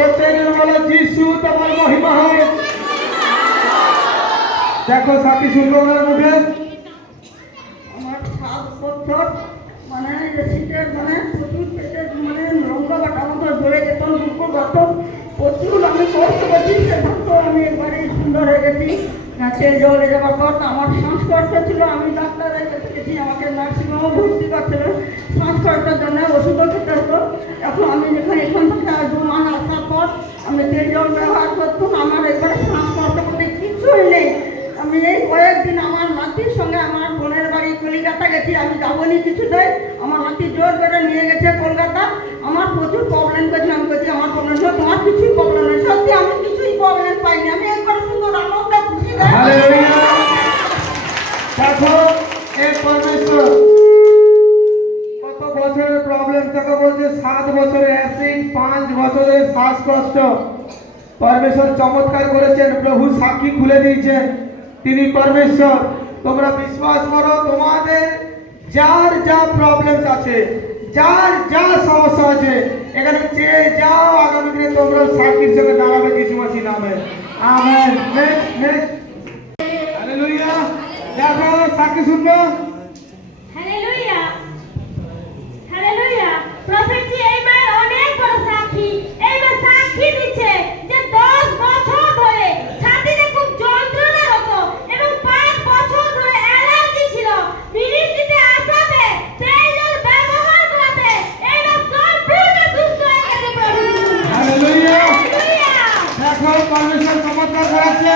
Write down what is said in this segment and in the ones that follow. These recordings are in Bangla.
প্রত্যেকজন বলে যিশু তোমার মহিমা হয়। দেখো সাথী সুন্দরের মুখে আমার 7 বছর মানে শীতের মানে প্রচুর পেটের মানে লঙ্কা বাটা মতো ধরে যেত, দুঃখ গত প্রচুর আমি কষ্ট করছি। সেখান আমি একবারে সুন্দর হয়ে গেছি। তেল জলে যাওয়ার পর আমার শ্বাসকষ্ট ছিল, আমি ডাক্তারের কাছে গেছি, আমাকে নার্সিংহোমে ভর্তি করছিল শ্বাসকষ্টের জন্য ওষুধও খেতে হতো। এখন আমি এখান থেকে 2 মাস আসার পর আমি তেল জল ব্যবহার করতাম, আমার একবারে শ্বাসকষ্ট করতে কিছুই নেই। আমি এই কয়েকদিন আমার নাতির সঙ্গে আমার বোনের বাড়ি কলিকাতা গেছি, আমি যাবনি কিছুতেই। আমার নাতি জোর করে নিয়ে গেছে কলকাতা। আমার প্রচুর প্রবলেম করছি, আমি বলছি আমার প্রবলেম নেই, তোমার কিছুই প্রবলেম নেই। সত্যি আমি কিছুই প্রবলেম পাইনি, আমি একবার সুন্দর আনন্দ খুশি দেখো এই পরমেশ্বর কত বছরের প্রবলেম থেকে বলছে 7 বছরের অ্যাসিড, 5 বছরের শ্বাসকষ্ট। পরমেশ্বর চমৎকার করেছেন, প্রভু সাক্ষী খুলে দিয়েছেন তিনি পরমেশ্বর। তোমরা বিশ্বাস করো, তোমাদের যার যা প্রবলেমস আছে, যার যা সমস্যা আছে, এখানে চেয়ে যাও, আগামী দিনে তোমরা সাক্ষীর সঙ্গে দাঁড়াবে যিশু মাসির নামে। আমেন। হালেলুয়া। দেখো সাক্ষী শুনবো। Hallelujah, hallelujah. প্রফেটজি এইবার অনেক বড় সাক্ষী। এইবার সাক্ষী দিচ্ছে যে 10 বছর ধরে ছাতিতে খুব যন্ত্রণা হতো এবং 5 বছর ধরে অ্যালার্জি ছিল। মিনিস্ট্রিতে আসাতে তেল ব্যবহার করাতে এইবার সম্পূর্ণ সুস্থ হয়ে গেছে প্রভু। হালেলুয়া। হালেলুয়া। দেখো পরমেশ্বর চমৎকার করেছে।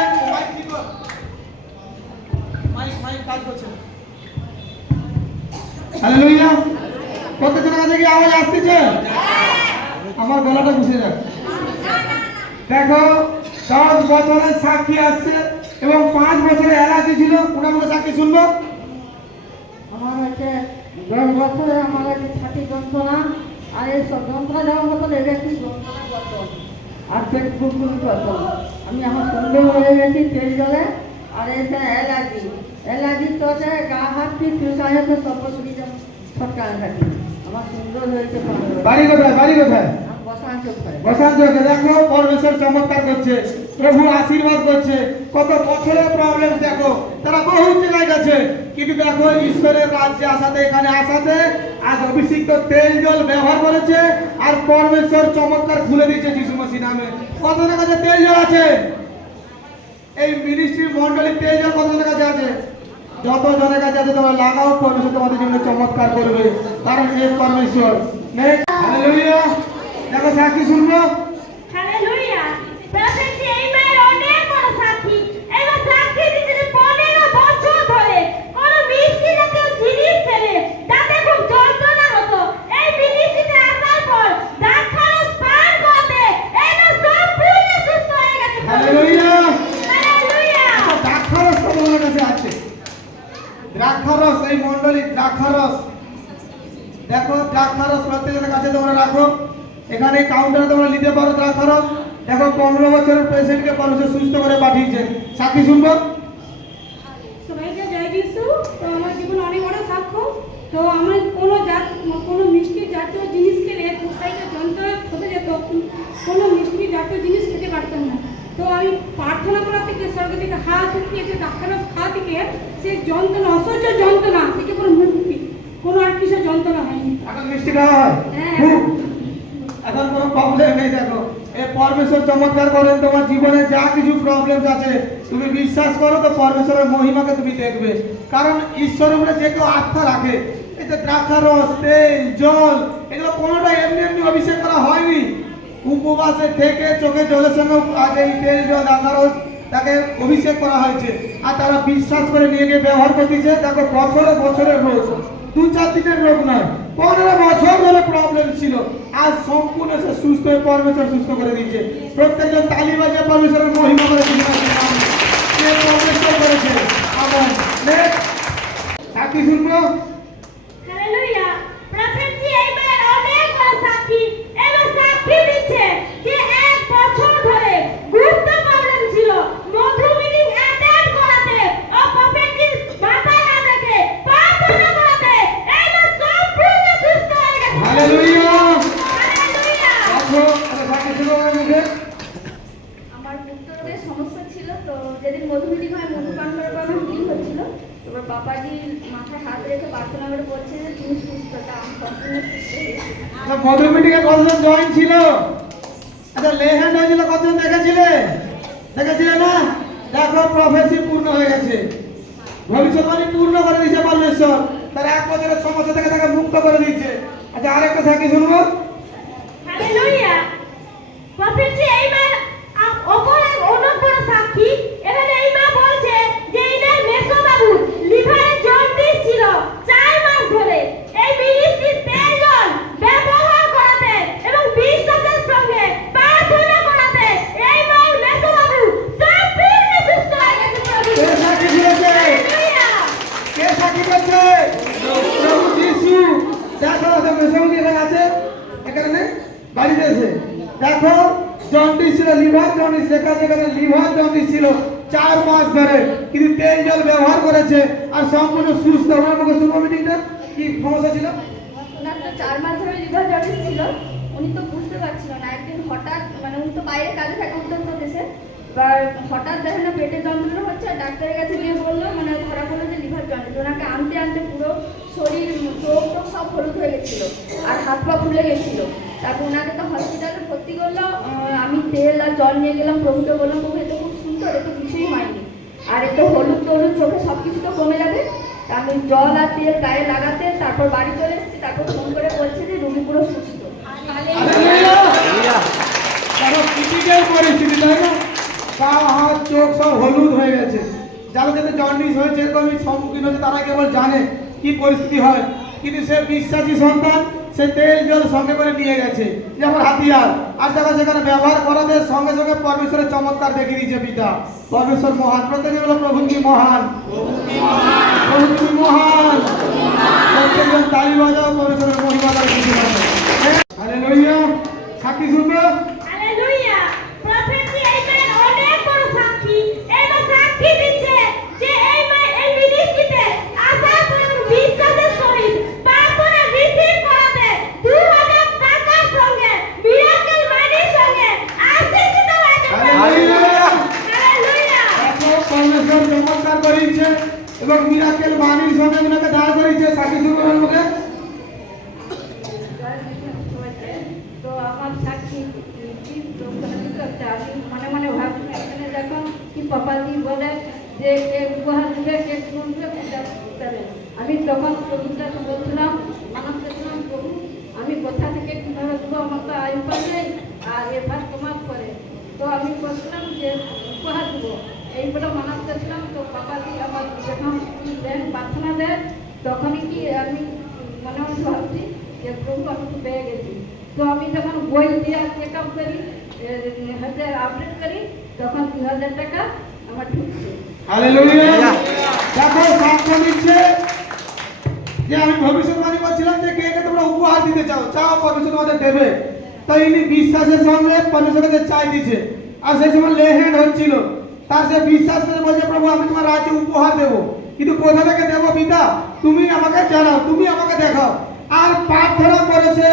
হালেলুয়া। কতজনের কাছে কি আওয়াজ আসতেছে? আমার গলাটা বুঝে যাক। দেখো 10 বছরের সাক্ষী আসছে এবং 5 বছরের অ্যালার্জি ছিল। ওনার সাক্ষী শুনবো। আমার হচ্ছে 10 বছরে আমার হচ্ছে ছাতি যন্ত্রণা, আর এই সব যন্ত্রণা যাওয়ার মতো লেগেছি, যন্ত্রণা করতো আর পেট ফুলফুল করতো। আমি এখন সুন্দর হয়ে গেছি তেল জলে। আর এটা অ্যালার্জি তো গা হাত কি চুষায় তো সব সুবিধা ছটকানো থাকি। আমার সুন্দর হয়েছে। বাড়ি কোথায়? বাড়ি কোথায়? বসান্ত দেখো পরমেশ্বর চমৎকার করছে, প্রভু আশীর্বাদ করছে। কত বছরের প্রবলেম দেখো, তারা বহু জায়গায় গেছে, কিন্তু দেখো ঈশ্বরের রাজ্যে আসাতে, এখানে আসাতে আজ অভিষিক্ত তেল জল ব্যবহার করেছে আর পরমেশ্বর চমৎকার খুলে দিয়েছে যিশু মাসির নামে। কতজনের কাছে তেল জল আছে? এই মিনিস্ট্রি মন্ডলীর তেল জল কতজনের কাছে আছে? যত জনের কাছে আছে তোমরা লাগাও, পরমেশ্বর তোমাদের জন্য চমৎকার করবে, কারণ এই পরমেশ্বর। হালেলুয়া। দেখো সাক্ষী শুনবো। হালেলুয়া। প্রফেটজি এইবার অনেক বড় সাক্ষী। এবার সাক্ষী দিচ্ছে যে 15 বছর ধরে কোন মিষ্টি জাতীয় জিনিস খেলে তাতে খুব যন্ত্রণা হতো। এই মিষ্টিতে আসার পর দ্রাক্ষারস পান করতে এবার সম্পূর্ণ সুস্থ হয়ে গেছে। হালেলুয়া। হালেলুয়া। দ্রাক্ষারস তোমাদের কাছে আছে। দ্রাক্ষারস, এই মন্ডলী দ্রাক্ষারস। দেখো দ্রাক্ষারস প্রত্যেকের কাছে তোমরা রাখো। এখানে কাউন্টারে তোমরা নিতে পারো দ্রাক্ষারস। দেখো 15 বছরের পেশেন্টকে পরমেশ্বর সুস্থ করে পাঠিয়েছেন। সাক্ষী শুনবো। সবাইকে জয় যিশু। তো আমার জীবন অনেক বড় সাক্ষ্য। তো আমার কোনো মিষ্টি জাতীয় জিনিস খেলে কোথায় যন্ত্রণা হতে যেত, কোনো মিষ্টি জাতীয় জিনিস খেতে পারতাম না। তো আমি প্রার্থনা করা থেকে, স্বর্গ থেকে হাত উঠিয়েছে ডাক্তারস খাওয়া থেকে সেই যন্ত্রণা, অসহ্য যন্ত্রণা থেকে কোনো মুক্তি, কোনো আর কিছু যন্ত্রণা হয়নি। এখন মিষ্টি খাওয়া হয়? হ্যাঁ। এখন কোনো প্রবলেম নেই। দেখো এই পরমেশ্বর চমৎকার করেন। তোমার জীবনে যা কিছু প্রবলেম আছে, তুমি বিশ্বাস করো তো পরমেশ্বরের মহিমাকে তুমি দেখবে। কারণ ঈশ্বরের উপরে যে কেউ আস্থা রাখে, এই যে দ্রাক্ষারস, তেল জল, এগুলো কোনোটা এমনি এমনি অভিষেক করা হয়নি। উপবাসে থেকে চোখে জলের সঙ্গে আজ এই তেল জল দ্রাক্ষারস তাকে অভিষেক করা হয়েছে, আর তারা বিশ্বাস করে নিয়ে গিয়ে ব্যবহার করতেছে। দেখো বছরের রোগ, 2-4 দিনের রোগ নয়, 15 বছর ধরে প্রবলেম ছিল, আজ সম্পূর্ণ সে সুস্থ হয়ে পরমেশ্বর সুস্থ করে দিয়েছে। প্রত্যেকজন তালি বাজিয়ে পরমেশ্বরের মহিমা করে পরমেশ্বর করেছে। আমেন। সাক্ষী শুনবো। হালেলুয়া। প্রফেটজি এইবার অনেক বড় সাক্ষী। এবার সাক্ষী দিচ্ছে যে 1 বছর ধরে গুপ্ত প্রবলেম ছিল, মধু মিটিং অ্যাটেন্ড করাতে ও প্রফেটজির মাথা না দেখে প্রার্থনা করাতে এইবার সম্পূর্ণ সুস্থ হয়ে গেছে। হালেলুয়া। হালেলুয়া। দেখো সাথে শুরু মুখে আমার মূত্ররোগের সমস্যা ছিল, তো যেদিন মধু মিটিং হয় মধু পান করার পর আমার মিটিং হচ্ছিল, এবার বাবাজি মাথায় হাত রেখে প্রার্থনা করে বলছে যে তুমি সুস্থটা আমি সম্পূর্ণ সুস্থ হয়ে গেছি। মধু মিটিংয়ে কতজন জয়েন ছিল? আচ্ছা লে হ্যান্ড হয়েছিল, কতজন দেখেছিলে? দেখেছিলে না? দেখো প্রফেসি পূর্ণ হয়ে গেছে, ভবিষ্যৎবাণী পূর্ণ করে দিয়েছে পরমেশ্বর, তার 1 বছরের সমস্যা থেকে তাকে মুক্ত করে দিয়েছে। আচ্ছা আরেকটা সাক্ষী শুনবো। হালেলুয়া। প্রফেসি এই মা ওপরে অনেক বড় সাক্ষী। এখানে এই মা বলছে যে এনার মেসো বাবু লিভারে জন্ডিস ছিল 4 মাস ধরে। এই মিনিস্ট্রির তেল জল ব্যবহার করাতে এবং বিশ্বাসের সঙ্গে প্রার্থনা করাতে এই মা মেসো বাবু সম্পূর্ণ সুস্থ হয়ে গেছে। কে সাক্ষী দিয়েছে? হালেলুয়া। কে সাক্ষী করছে? প্রভু যিশু। দেখো মেসোমুখী এখানে আছে, এখানে নেই, বাড়িতে এসে দেখো জন্ডিস ছিল, লিভার জন্ডিস লেখা আছে এখানে, লিভার জন্ডিস ছিল 4 মাস ধরে, কিন্তু তেল জল ব্যবহার করেছে আর সম্পূর্ণ সুস্থ। আমার মুখে শুনবো মিটিংটা, কি সমস্যা ছিল? ওনার তো 4 মাস ধরে লিভার জন্ডিস ছিল, উনি তো বুঝতে পারছিল না। একদিন হঠাৎ মানে উনি তো বাইরে কাজে থাকে উত্তরপ্রদেশে, এবার হঠাৎ দেখেন না পেটে যন্ত্রণা হচ্ছে, আর ডাক্তারের কাছে গিয়ে বললো মানে ধরা পড়লো যে লিভার জন্ডিস। ওনাকে আনতে আনতে পুরো শরীর চোখ টোক সব হলুদ হয়ে গেছিলো আর হাত পা ফুলে গেছিলো। তারপর ওনাকে তো হসপিটালে ভর্তি করলো। আমি তেল আর জল নিয়ে গেলাম, প্রভুকে বললাম প্রভু এত খুব সুন্দর, এত কিছুই হয়নি, আর একটু হলুদ টলুদ চোখে সব কিছু তো কমে যাবে। তা আমি জল আর তেল গায়ে লাগাতে তারপর বাড়ি চলে এসেছি, তারপর ফোন করে বলছে যে রুগী পুরো সুস্থ। হালেলুয়া। দেখো ক্রিটিক্যাল পরিস্থিতি, তাই না? পা হাত চোখ সব হলুদ হয়ে গেছে। যারা যাতে জন্ডিস হয়েছে এরকমই সম্মুখীন হয়েছে তারা কেবল জানে কি পরিস্থিতি হয়, কিন্তু সে বিশ্বাসী সন্তান, সে তেল জল সঙ্গে করে নিয়ে গেছে যেমন হাতিয়ার, আর দেখো সেখানে ব্যবহার করাতে সঙ্গে সঙ্গে পরমেশ্বরের চমৎকার দেখিয়ে দিয়েছে পিতা। পরমেশ্বর মহান, প্রত্যেকে বলো প্রভু কি মহান, প্রভু কি মহান। প্রত্যেকজন তালি বাজাও, পরমেশ্বরের মহিমা তার কিছু হালেলুয়া। সাক্ষী শুনবো। হালেলুয়া। প্রফেসি এই মায়ের অনেক বড় সাক্ষী। এই মা সাক্ষী দিচ্ছে যে এই মা এই মিনিস্ট্রিতে আসার পর এবং বিশ্বাসের সহিত প্রার্থনা রিসিভ করাতে 2000 টাকার সঙ্গে মিরাকেল মানির সঙ্গে আশীর্বাদ হয়েছে। হালেলুয়া। হালেলুয়া। দেখো পরমেশ্বর চমৎকার করেছে এবং মিরাকেল মানির সঙ্গে ওনাকে দাঁড় করেছে। সাক্ষী শুনবেন মুখে। তো আমার সাক্ষী তো আমি মনে মনে ভাবছি এখানে যখন কি পাপাজি বলে যে কে উপহার দিবে কে শুনবে আমি তখন প্রভুটাকে বলছিলাম, মানব দেখলাম প্রভু আমি কোথা থেকে কীভাবে দেবো, আমার তো আয় পাবে আর এবার তোমার করে। তো আমি বলছিলাম যে উপহার দেবো এই বলে মানব দেখলাম। তো পাপাজি আমার যখন দেন প্রার্থনা দেয় তখনই কি আমি মনে মনে ভাবছি যে প্রভু আমি তো পেয়ে গেছি। তো আমি যখন বই দিয়ে চেক আপ করি, আপডেট করি, তখন 2000 টাকা আমার ঢুকছে। হালেলুয়া। দেখো সাক্ষ্য দিচ্ছে যে আমি ভবিষ্যৎবাণী করছিলাম যে কে কে তোমরা উপহার দিতে চাও, চাও পরমেশ্বর তোমাদের দেবে। তো ইনি বিশ্বাসের সঙ্গে পরমেশ্বরকে যে চাই দিচ্ছে, আর সেই সময় লে হ্যান্ড হচ্ছিল, তার সে বিশ্বাস করে বলছে প্রভু আমি তোমার রাজ্যে উপহার দেবো, কিন্তু কোথা থেকে দেবো পিতা তুমি আমাকে জানাও, তুমি আমাকে দেখাও। আর প্রার্থনা করেছে,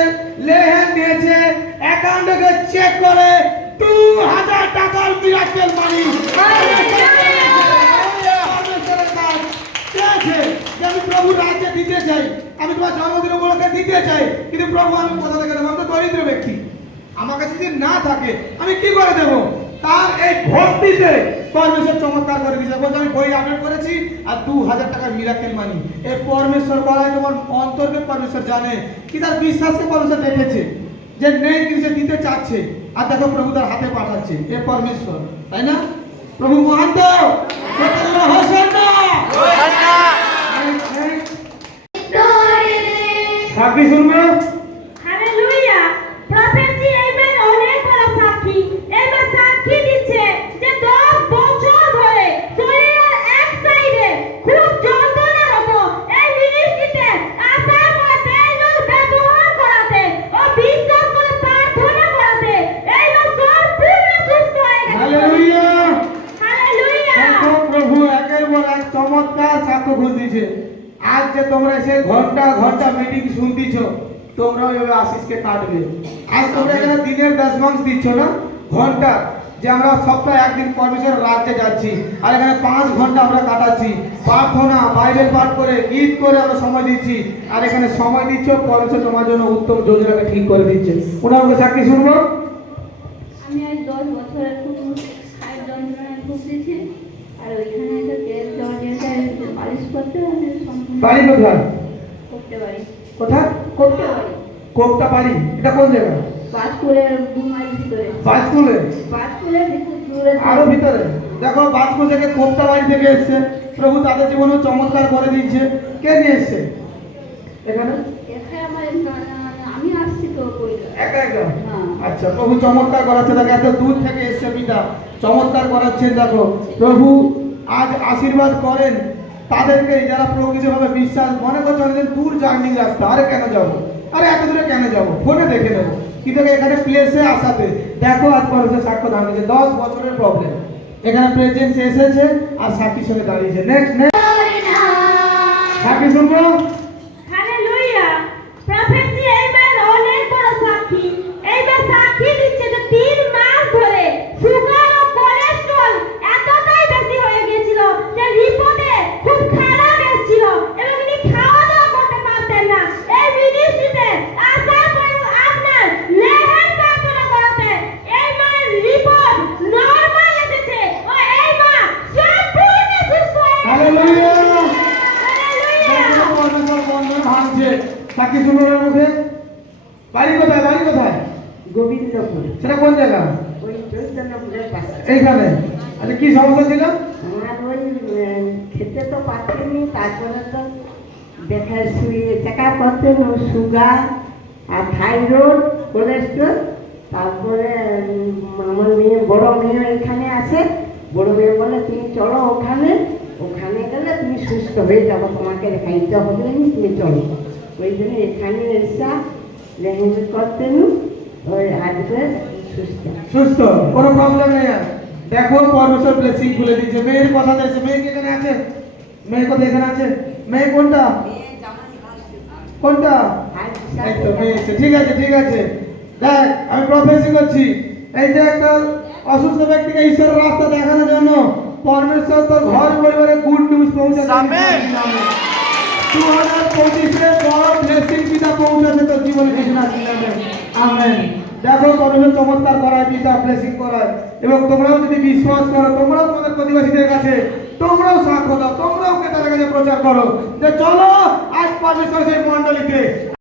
লে হ্যান্ড নিয়েছে, অ্যাকাউন্টকে চেক করে 2000 টাকার মিরাকেল মানি। আমি প্রভু রাজ্যে দিতে চাই, আমি তোমার জন্মদিন উপলক্ষে দিতে চাই, কিন্তু প্রভু আমি কোথা থেকে দেবো, আমি তো দরিদ্র ব্যক্তি, আমার কাছে যদি না থাকে আমি কি করে দেবো। তার এই ভক্তিতে পরমেশ্বর চমৎকার করে দিয়েছে। বলছে আমি বই আপডেট করেছি আর 2000 টাকার মিরাকেল মানি। এই পরমেশ্বর বলায় তোমার অন্তরকে পরমেশ্বর জানে, কি তার বিশ্বাসকে পরমেশ্বর দেখেছে যে নেই কিন্তু সে দিতে চাচ্ছে, আর দেখো প্রভু তার হাতে পাঠাচ্ছে। এ পরমেশ্বর, তাই না? প্রভু মহান তো হোসান্না। সাক্ষী শুনবে। হালেলুয়া। প্রফেসি এই মায়ের অনেক বড় সাক্ষী। এই মা সাক্ষী দিচ্ছে যে 10 বছর ধরে শরীরের এক সাইডে খুব যন্ত্রণা হতো। এই মিনিস্ট্রিতে আসার পর তেল জল ব্যবহার করাতে ও বিশ্বাস করে প্রার্থনা করাতে এই মা সম্পূর্ণ সুস্থ হয়ে গেছে। হালেলুয়া। হালেলুয়া। দেখো প্রভু একের পর এক চমৎকার সাক্ষ্য খুঁজতেছে। আজ যে তোমরা সে ঘন্টা ঘন্টা মিটিং শুনতেছ, তোমরাও এভাবে আশিসকে কাটবে। আজ তোমরা এখানে দিনের দশমাংশ দিচ্ছ না, ঘন্টা, যে আমরা সপ্তাহে একদিন পরমেশ্বর রাজ্যে যাচ্ছি, আর এখানে 5 ঘন্টা আমরা কাটাচ্ছি প্রার্থনা, বাইবেল পাঠ করে, গীত করে আমরা সময় দিচ্ছি, আর এখানে সময় দিচ্ছ, পরমেশ্বর তোমার জন্য উত্তম যোজনাকে ঠিক করে দিচ্ছে। ওনার মুখে সাক্ষী শুনবো। আমি আজ 10 বছরের খুব খায়ের যন্ত্রণায় ভুগতেছি। আর ওইখানে একটা তেল জর্জেটা পালিশ করতে আমি সম্পূর্ণ বাড়ি কোথায়? করতে পারি। কোথায়? করতে পারি। কোকটা বাড়ি, এটা কোন জায়গা? বাজপুরের 2 মাইল ভিতরে। বাজপুরে? বাজপুরের ভিতর দূরে। আরো ভিতরে? দেখো, বাজপুর থেকে কোকটা বাড়ি থেকে এসছে, প্রভু তাদের জীবনে চমৎকার করে দিচ্ছে। কে নিয়ে এসছে এখানে? এখানে আমি আসছি তো কইলা। একা একা? হ্যাঁ। আচ্ছা, প্রভু চমৎকার করাচ্ছে। দেখো, এত দূর থেকে এসছে পিতা, চমৎকার করাচ্ছেন। দেখো, প্রভু আজ আশীর্বাদ করেন তাদেরকে যারা প্রকৃতভাবে বিশ্বাস মনে করছে অনেকদিন দূর জার্নিং রাস্তা, আরে কেন যাবো, আরে এত দূরে কেন যাবো, ফোনে দেখে নেবো, কিন্তু এখানে প্লেসে আসাতে দেখো আজ পর্যন্ত সাক্ষ্য দাঁড়িয়েছে। 10 বছরের প্রবলেম, এখানে প্রেজেন্স এসেছে আর সাক্ষী সঙ্গে দাঁড়িয়েছে। নেক্সট সাক্ষী শুনবো। হালেলুয়া। প্রফেসি এইবার অনেক বড় সাক্ষী। এইবার সাক্ষী দিচ্ছে যে 3 মাস ধরে সুগার ও কোলেস্টেরল এতটাই বেশি হয়ে গিয়েছিল যে রিপোর্টে খুব খারাপ এসেছিল এবং উনি খাওয়া দাওয়া করতে পারতেন না। এই মিনিস্ট্রিতে আসার পর আপনার লেহের প্রার্থনা করাতে এই মায়ের রিপোর্ট নরমাল এসেছে ও এই মা সম্পূর্ণ সুস্থ হয়ে গেছে। হালেলুয়া। হালেলুয়া। পরমেশ্বর বন্ধন ভাঙছে। সাক্ষী শুনবো ওনার মুখে। বাড়ি কোথায়? বাড়ি কোথায়? গোবিন্দপুর, সেটা কোন জায়গা? ওই চৈতন্যপুরের পাশে। এইখানে? আচ্ছা, কি সমস্যা ছিল? আমার ওই খেতে তো পারতেনি, তারপরে তো দেখা চেক আপ করতেন সুগার আর থাইরয়েড, কোলেস্ট্রল। তারপরে আমার মেয়ে, বড় মেয়ে এখানে আসে, বড় মেয়ে বলে তুমি চলো ওখানে, ওখানে গেলে তুমি সুস্থ হয়ে যাবো, তোমাকে দেখাইতে হবে না, তুমি চলো। ওই জন্য এখানে এসা লেহেঙ্গা করতেন, ওই আজকে সুস্থ। সুস্থ, কোনো প্রবলেম নেই আর। দেখো, পরমেশ্বর ব্লেসিং খুলে দিয়েছে। মেয়ের কথা দিয়েছে। মেয়ে কি এখানে আছে? মেয়ে কোথায়? এখানে আছে। মেয়ে কোনটা? কোনটা? এই তো মেয়ে এসে। ঠিক আছে, ঠিক আছে। দেখ, আমি প্রফেসি করছি, এই যে একটা অসুস্থ ব্যক্তিকে ঈশ্বরের রাস্তা দেখানোর জন্য পরমেশ্বর তোর ঘর পরিবারে গুড নিউজ পৌঁছাচ্ছে। 2025-এ বড় ব্লেসিং পিতা পৌঁছাচ্ছে তোর জীবনে কিছু না ছিল। আমেন। দেখো, পরমেশ্বর চমৎকার করায়, পিতা ব্লেসিং করায়, এবং তোমরাও যদি বিশ্বাস করো, তোমরাও তোমাদের প্রতিবেশীদের কাছে তোমরাও সাক্ষ্য দাও, তোমরাও তাদের কাছে প্রচার করো যে চলো আজ পরমেশ্বর সেই মণ্ডলীতে